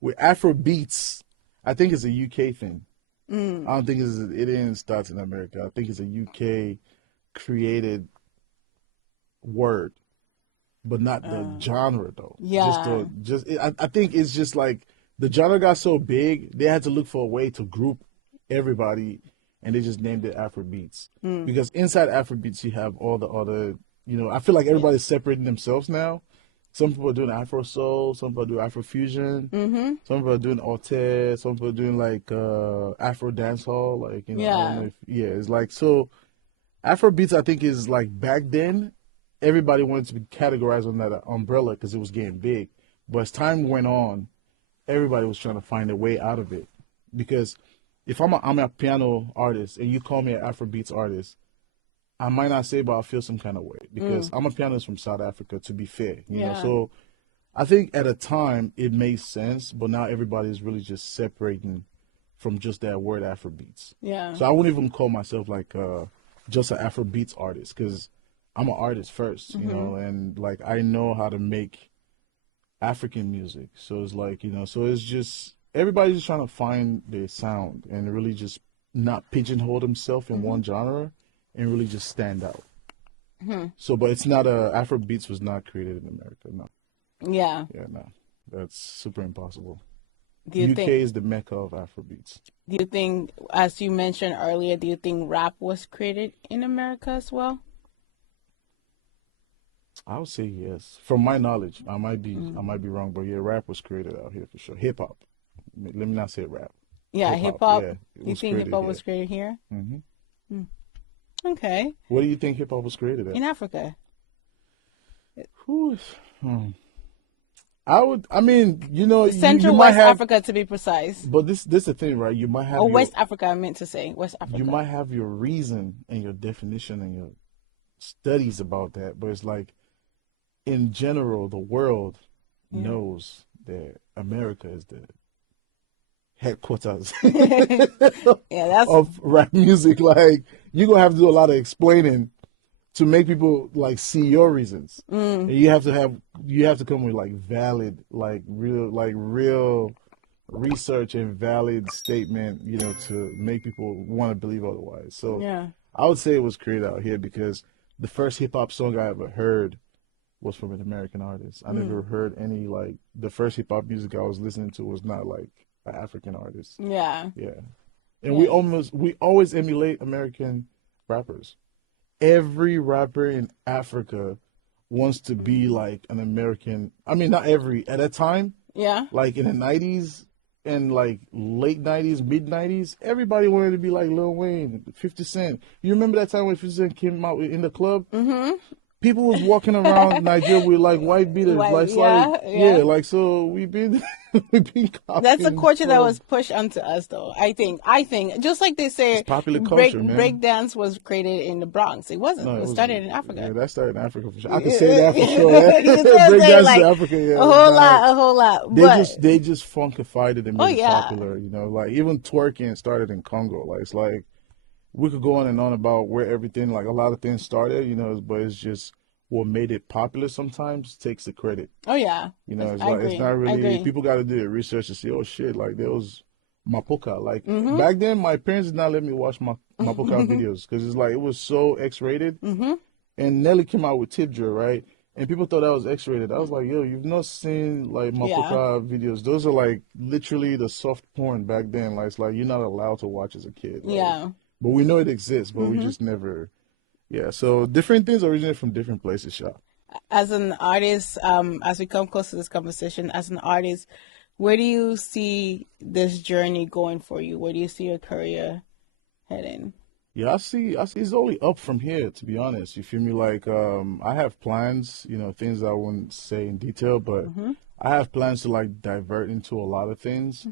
with Afrobeats, I think it's a UK thing. I don't think it didn't start in America. I think it's a UK created word, but not the genre though. Yeah. I think it's just like the genre got so big, they had to look for a way to group everybody, and they just named it Afrobeats. Because inside Afrobeats, you have all the other, I feel like everybody's separating themselves now. Some people are doing Afro Soul, some people are doing Afro Fusion, some people are doing Alter, some people are doing like Afro Dancehall, like, I don't know it's like, so Afrobeats, I think, is like back then, everybody wanted to be categorized on that umbrella because it was getting big. But as time went on, everybody was trying to find a way out of it. Because if I'm a piano artist and you call me an Afrobeats artist, I might not say, but I'll feel some kind of way because I'm a pianist from South Africa, to be fair, you know. Yeah. So I think at a time it made sense, but now everybody's really just separating from just that word Afrobeats. Yeah. So I wouldn't even call myself like just an Afrobeats artist because I'm an artist first, you know, and like I know how to make African music. So it's like, you know, so it's just everybody's just trying to find their sound and really just not pigeonhole themselves in one genre and really just stand out. So, but it's not Afrobeats was not created in America. No. Yeah. Yeah, no. That's super impossible. Do you UK think? is the mecca of Afrobeats. Do you think, as you mentioned earlier, do you think rap was created in America as well? I would say yes. From my knowledge, I might be wrong, but yeah, rap was created out here for sure. Hip hop. Let me not say rap. Yeah, hip Hip-hop, hop. yeah, it You was think hip created hop here. was created here? hmm Okay. Where do you think hip hop was created at? In Africa. Whew. Hmm. I mean, you know, you Central might West have, Africa, to be precise. but this is the thing, right? You might have Or your, West Africa, I meant to say. West Africa. you might have your reason and your definition and your studies about that, but it's like, in general, the world knows that America is the headquarters Yeah, that's of rap music. Like, you're gonna have to do a lot of explaining to make people like see your reasons. And you have to come with like valid, like real research and valid statement, you know, to make people want to believe otherwise. So yeah. I would say it was created out here because the first hip hop song I ever heard was from an American artist. I never heard any, like, the first hip hop music I was listening to was not like an African artist. Yeah. Yeah. And we always emulate American rappers. Every rapper in Africa wants to be like an American. I mean, not every, at that time, Yeah. like in the 90s and like late 90s, mid 90s, everybody wanted to be like Lil Wayne, 50 Cent. You remember that time when 50 Cent came out in the club? Mm-hmm. People was walking around Nigeria with like white beaters, like, like, so we've been copying. That's a culture that from- was pushed onto us, though. I think, just like they say, It's popular culture, man. break dance was created in the Bronx. It wasn't. No, it was started in Africa. Yeah, that started in Africa for sure. I can say that for sure. You can Break say, dance like, in Africa, yeah. a whole lot. They just funkified it and made it yeah. popular. You know, like even twerking started in Congo. Like, it's like we could go on and on about where everything, like a lot of things started. You know, but it's just what made it popular sometimes takes the credit. Oh yeah. You know, it's I like agree. it's not I really agree. people got to do their research to see. Oh shit! Like there was Mapoka. Like back then, my parents did not let me watch my Mapoka videos because it's like it was so X-rated. And Nelly came out with Tip Drill, right? And people thought that was X-rated. I was like, yo, you've not seen like Mapoka videos. Those are like literally the soft porn back then. Like it's like you're not allowed to watch as a kid. Like, Yeah. but we know it exists, but we just never. Yeah, so different things originate from different places, Sha. As an artist, as we come close to this conversation, as an artist, where do you see this journey going for you? Where do you see your career heading? Yeah, I see it's only up from here, to be honest. You feel me? Like, I have plans, you know, things I wouldn't say in detail, but I have plans to like divert into a lot of things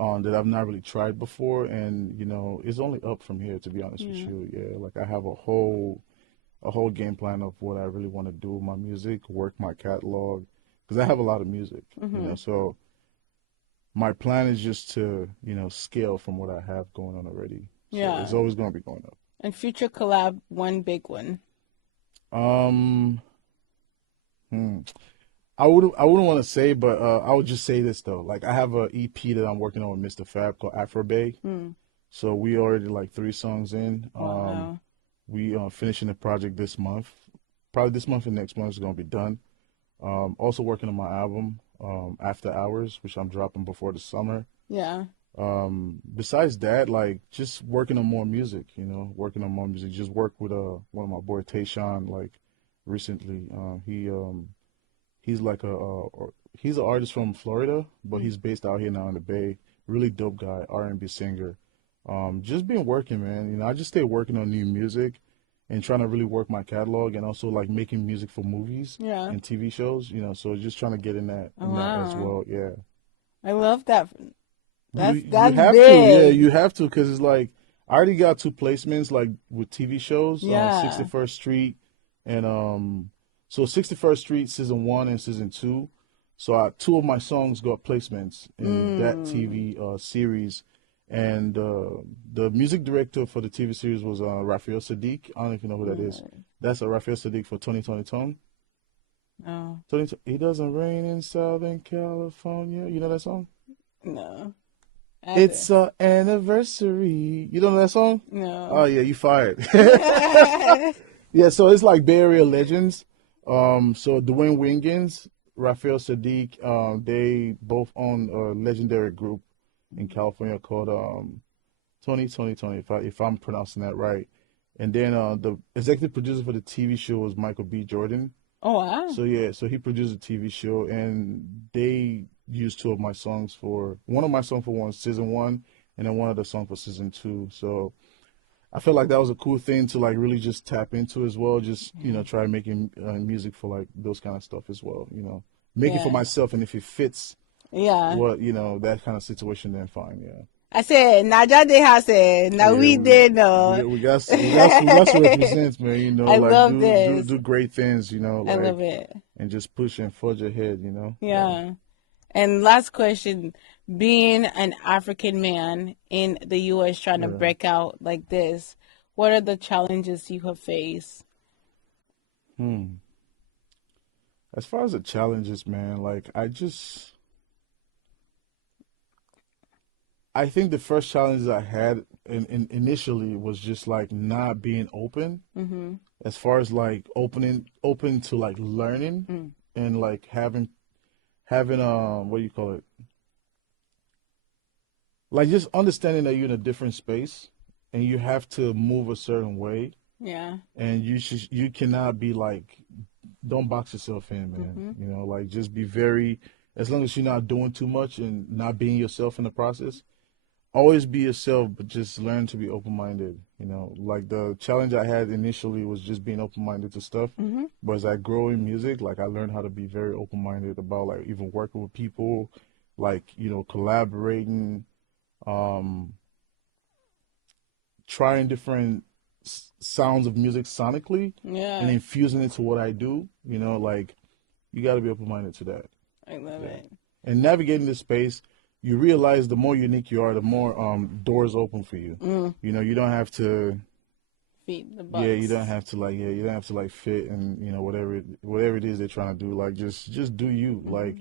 that I've not really tried before. And, you know, it's only up from here, to be honest with you. Yeah, like I have a whole game plan of what I really want to do with my music, work my catalog, because I have a lot of music, you know, so my plan is just to, you know, scale from what I have going on already. So Yeah. it's always going to be going up. And future collab, one big one. I wouldn't want to say, but I would just say this though. Like I have a EP that I'm working on with Mr. Fab called Afro Bay. So we already like 3 songs in. Wow. We are finishing the project this month. Probably this month and next month is gonna be done. Also working on my album, After Hours, which I'm dropping before the summer. Yeah. Besides that, like just working on more music, you know, Just work with one of my boy Tayshawn like recently. He's like he's an artist from Florida, but he's based out here now in the Bay. Really dope guy, R&B singer. Just been working, man. You know, I just stay working on new music and trying to really work my catalog and also like making music for movies and TV shows, you know, so just trying to get in that as well. Yeah. I love that. You That's have to, yeah, big. you have to, because it's like I already got two placements like with TV shows, Yeah. 61st Street and so 61st Street season 1 and season 2. So two of my songs got placements in that Mm. TV series, and the music director for the TV series was Raphael Sadiq. I don't know if you know who that is. Mm. That's Raphael Sadiq for 2020 Tone. No. It doesn't rain in Southern California. You know that song? No. It's our anniversary. You don't know that song? Oh No. yeah, you fired. Yeah, so it's like Bay Area legends. So Dwayne Wiggins, Raphael Sadiq, they both own a legendary group in California called 2020 if I'm pronouncing that right. And then the executive producer for the TV show was Michael B. Jordan. Oh wow. So yeah, so he produced a TV show, and they used two of my songs for one of my songs for season 1, and then one of the songs for season 2. So I felt like that was a cool thing to like really just tap into as well. Just try making music for like those kind of stuff as well. Make it for Yeah. myself, and if it fits Yeah. what that kind of situation, then fine. Yeah. I said Niger Delta said now Yeah, we did know. we got to represent, man. I Like love do this. great things. I Like love it. and just push and forge ahead. Yeah. Yeah. And last question, being an African man in the US trying to Yeah. break out like this, what are the challenges you have faced? Hmm. As far as the challenges, man, like I think the first challenge I had initially was just like not being open, Mm-hmm. as far as like open to like learning Mm. and like having what do you call it? Like just understanding that you're in a different space and you have to move a certain way, Yeah. and you cannot be like, don't box yourself in, man. Mm-hmm. Like just be very, as long as you're not doing too much and not being yourself in the process, always be yourself, but just learn to be open-minded. Like the challenge I had initially was just being open-minded to stuff. Mm-hmm. But as I grow in music, like I learned how to be very open-minded about like even working with people, like, collaborating, um, trying different sounds of music sonically Yeah. and infusing it to what I do. Like you got to be open-minded to that. I love Yeah. it. And navigating this space, you realize the more unique you are, the more doors open for you. Mm. You don't have to. Feed the bucks. Yeah, you don't have to you don't have to like fit and whatever it is they're trying to do. Like just do you. Mm-hmm. Like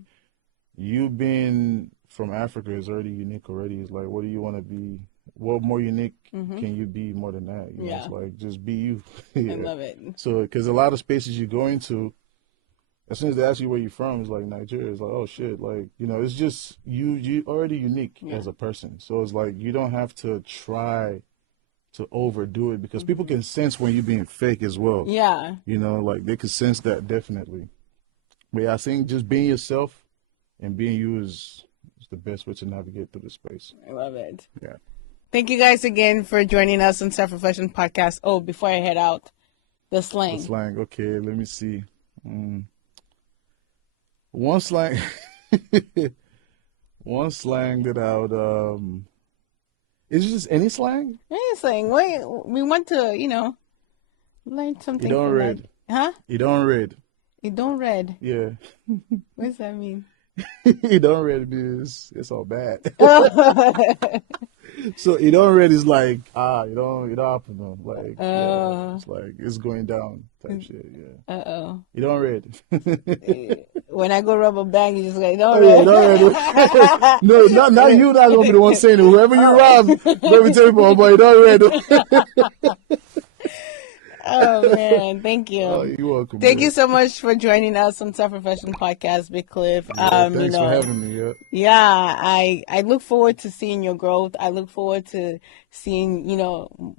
you being from Africa is already unique already. It's like, what do you want to be? What more unique Mm-hmm. can you be more than that? Yeah. It's like just be you. I Yeah. love it. So, because a lot of spaces you go into, as soon as they ask you where you're from, it's like Nigeria. It's like, oh shit, like it's just you already unique Yeah. as a person. So it's like you don't have to try to overdo it, because people can sense when you're being fake as well. Yeah. Like they can sense that definitely. But yeah, I think just being yourself and being you is the best way to navigate through the space. I love it. Yeah. Thank you guys again for joining us on Self-Reflection Podcast. Oh, before I head out, the slang. The slang. Okay, let me see. One slang. One slang that I would is it just any slang? Any slang. We want to, learn something. You don't from read. that. Huh? You don't read. You don't read. Yeah. What does that mean? You don't read means it's all bad. So you don't read is like you don't happen to like yeah, it's like it's going down type shit. Yeah. Uh-oh. You don't read. When I go rub a bag, you just like, Oh, don't yeah, read. don't read. No, not you. Not gonna be the one saying it. Whoever you rob, let me tell you, boy, you don't read. Oh, man. Thank you. Oh, you're welcome. Thank man. you so much for joining us on Self-Reflection Podcast, Big Klef. Yeah, thanks for having me. Yeah. Yeah, I look forward to seeing your growth. I look forward to seeing,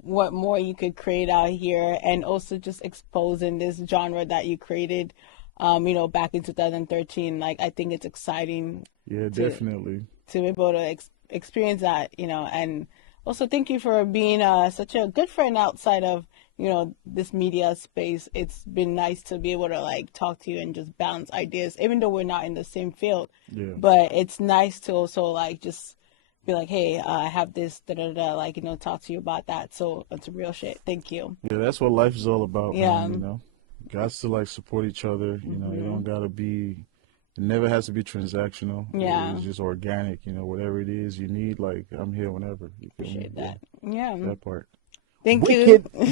what more you could create out here, and also just exposing this genre that you created, back in 2013. Like, I think it's exciting Yeah, definitely. to be able to experience that, and also thank you for being such a good friend outside of, this media space. It's been nice to be able to like talk to you and just bounce ideas, even though we're not in the same field. Yeah. But it's nice to also like just be like, hey, I have this, da da da, like, talk to you about that. So it's real shit. Thank you. Yeah, that's what life is all about, Yeah. man. Got to like support each other. It don't gotta be. It never has to be transactional. Yeah. It's just organic. Whatever it is you need, like I'm here whenever. You feel me? Appreciate that. Yeah. That part. Thank Wicked. you.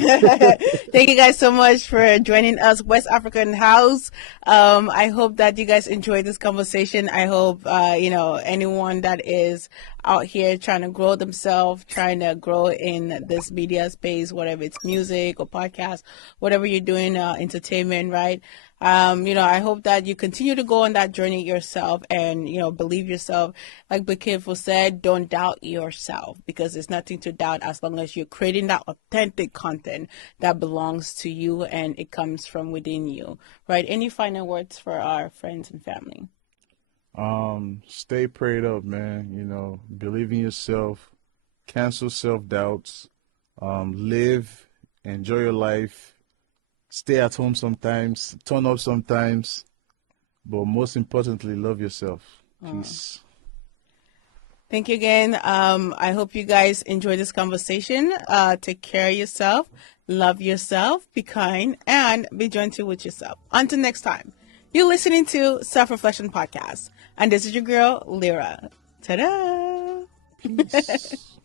Thank you guys so much for joining us, West African House. I hope that you guys enjoyed this conversation. I hope, anyone that is out here trying to grow themselves, trying to grow in this media space, whatever it's music or podcast, whatever you're doing, entertainment, right? I hope that you continue to go on that journey yourself and, believe yourself. Like Big Klef said, don't doubt yourself, because there's nothing to doubt as long as you're creating that authentic content that belongs to you and it comes from within you, right? Any final words for our friends and family? Stay prayed up, man. Believe in yourself, cancel self-doubts, live, enjoy your life. Stay at home sometimes, turn up sometimes, but most importantly, love yourself. Peace. Thank you again. I hope you guys enjoy this conversation. Take care of yourself, love yourself, be kind, and be gentle with yourself. Until next time, you're listening to Self-Reflection Podcast, and this is your girl, Lira. Ta-da! Peace.